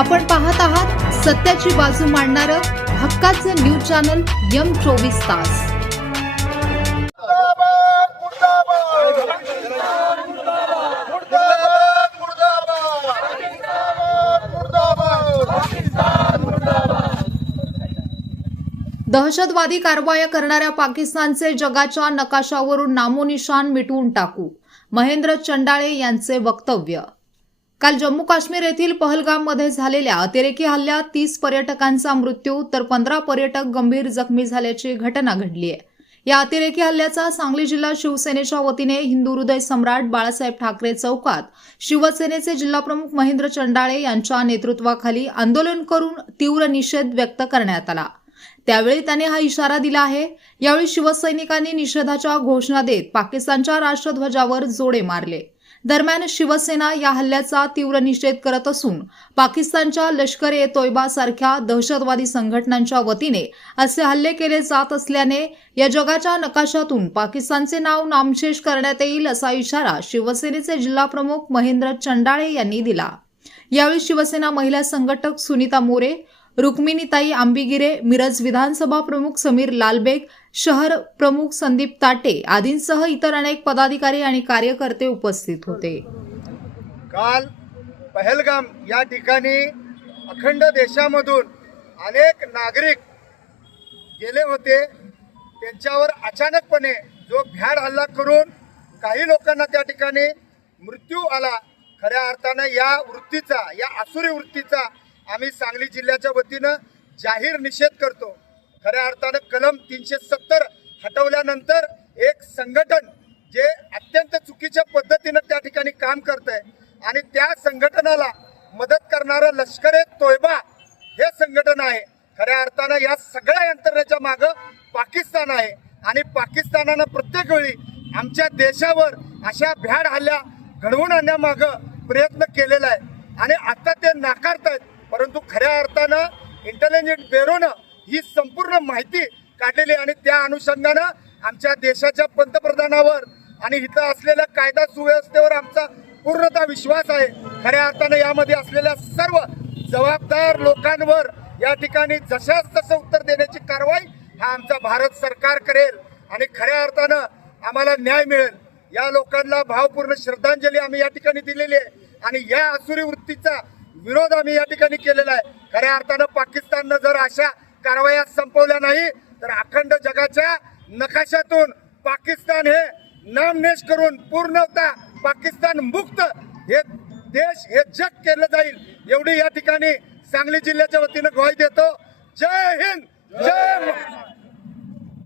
आपण पाहत आहात सत्याची बाजू मांडणार हक्काचे न्यूज चॅनल यम चोवीस तास दहशतवादी कारवाया करणाऱ्या पाकिस्तानचे जगाच्या नकाशावरून नामोनिशान मिटवून टाकू महेंद्र चंडाळे यांचे वक्तव्य काल जम्मू काश्मीर येथील पहलगाममध्ये झालेल्या अतिरेकी हल्ल्यात तीस पर्यटकांचा मृत्यू तर पंधरा पर्यटक गंभीर जखमी झाल्याची घटना घडली आहे या अतिरेकी हल्ल्याचा सांगली जिल्हा शिवसेनेच्या वतीने हिंदू हृदय सम्राट बाळासाहेब ठाकरे चौकात शिवसेनेचे जिल्हाप्रमुख महेंद्र चंडाळे यांच्या नेतृत्वाखाली आंदोलन करून तीव्र निषेध व्यक्त करण्यात आला त्यावेळी त्याने हा इशारा दिला आहे यावेळी शिवसैनिकांनी निषेधाच्या घोषणा देत पाकिस्तानच्या राष्ट्रध्वजावर जोडे मारले दरम्यान शिवसेना या हल्ल्याचा तीव्र निषेध करत असून पाकिस्तानच्या लष्कर ए तोयबा सारख्या दहशतवादी संघटनांच्या वतीने असे हल्ले केले जात असल्याने या जगाच्या नकाशातून पाकिस्तानचे नाव नामशेष करण्यात येईल असा इशारा शिवसेनेचे जिल्हाप्रमुख महेंद्र चंडाळे यांनी दिला यावेळी शिवसेना महिला संघटक सुनीता मोरे रुक्मिणीताई आंबिगिरे मिरज विधानसभा प्रमुख समीर लालबेग शहर प्रमुख संदीप ताटे आदींसह इतर अनेक पदाधिकारी आणि कार्यकर्ते उपस्थित होते काल पहलगाम या ठिकाणी अखंड देशामधून अनेक नागरिक गेले होते त्यांच्यावर अचानकपणे जो भ्याड हल्ला करून काही लोकांना त्या ठिकाणी मृत्यू आला खऱ्या अर्थानं या वृत्तीचा या आसुरी वृत्तीचा आम्ही सांगली जिल्ह्याच्या वतीनं जाहीर निषेध करतो कलम तीनशे सत्तर हटवल्यानंतर एक संघटन जे अत्यंत चुकीच्या पद्धतीनं त्या ठिकाणी काम करत आहे आणि त्या संघटनाला मदत करणारं लष्कर ए तोयबा हे संघटन आहे खऱ्या अर्थानं या सगळ्या यंत्रणेच्या मागं पाकिस्तान आहे आणि पाकिस्तानानं प्रत्येक वेळी आमच्या देशावर अशा भ्याड हल्ल्या घडवून आणण्यामाग प्रयत्न केलेला आहे आणि आता ते नाकारत परंतु खऱ्या अर्थानं इंटेलिजंट ब्युरोनं ही संपूर्ण माहिती काढलेली आणि त्या अनुषंगानं आमच्या देशाच्या पंतप्रधानावर आणि इथं असलेल्या कायदा सुव्यवस्थेवर आमचा पूर्णतः विश्वास आहे खऱ्या अर्थानं यामध्ये असलेल्या सर्व जबाबदार लोकांवर या ठिकाणी जशाच तसं उत्तर देण्याची कारवाई हा आमचा भारत सरकार करेल आणि खऱ्या अर्थानं आम्हाला न्याय मिळेल या लोकांना भावपूर्ण श्रद्धांजली आम्ही या ठिकाणी दिलेली आहे आणि या असुरी वृत्तीचा विरोध आम्ही या ठिकाणी केलेला आहे खऱ्या अर्थानं पाकिस्ताननं जर अशा कारवाया संपवल्या नाही तर अखंड जगाच्या नकाशातून पाकिस्तान हे नामनेश करून पूर्णता पाकिस्तान मुक्त हे देश हे जग केलं जाईल एवढी या ठिकाणी सांगली जिल्ह्याच्या वतीनं ग्वाही देतो जय हिंद जय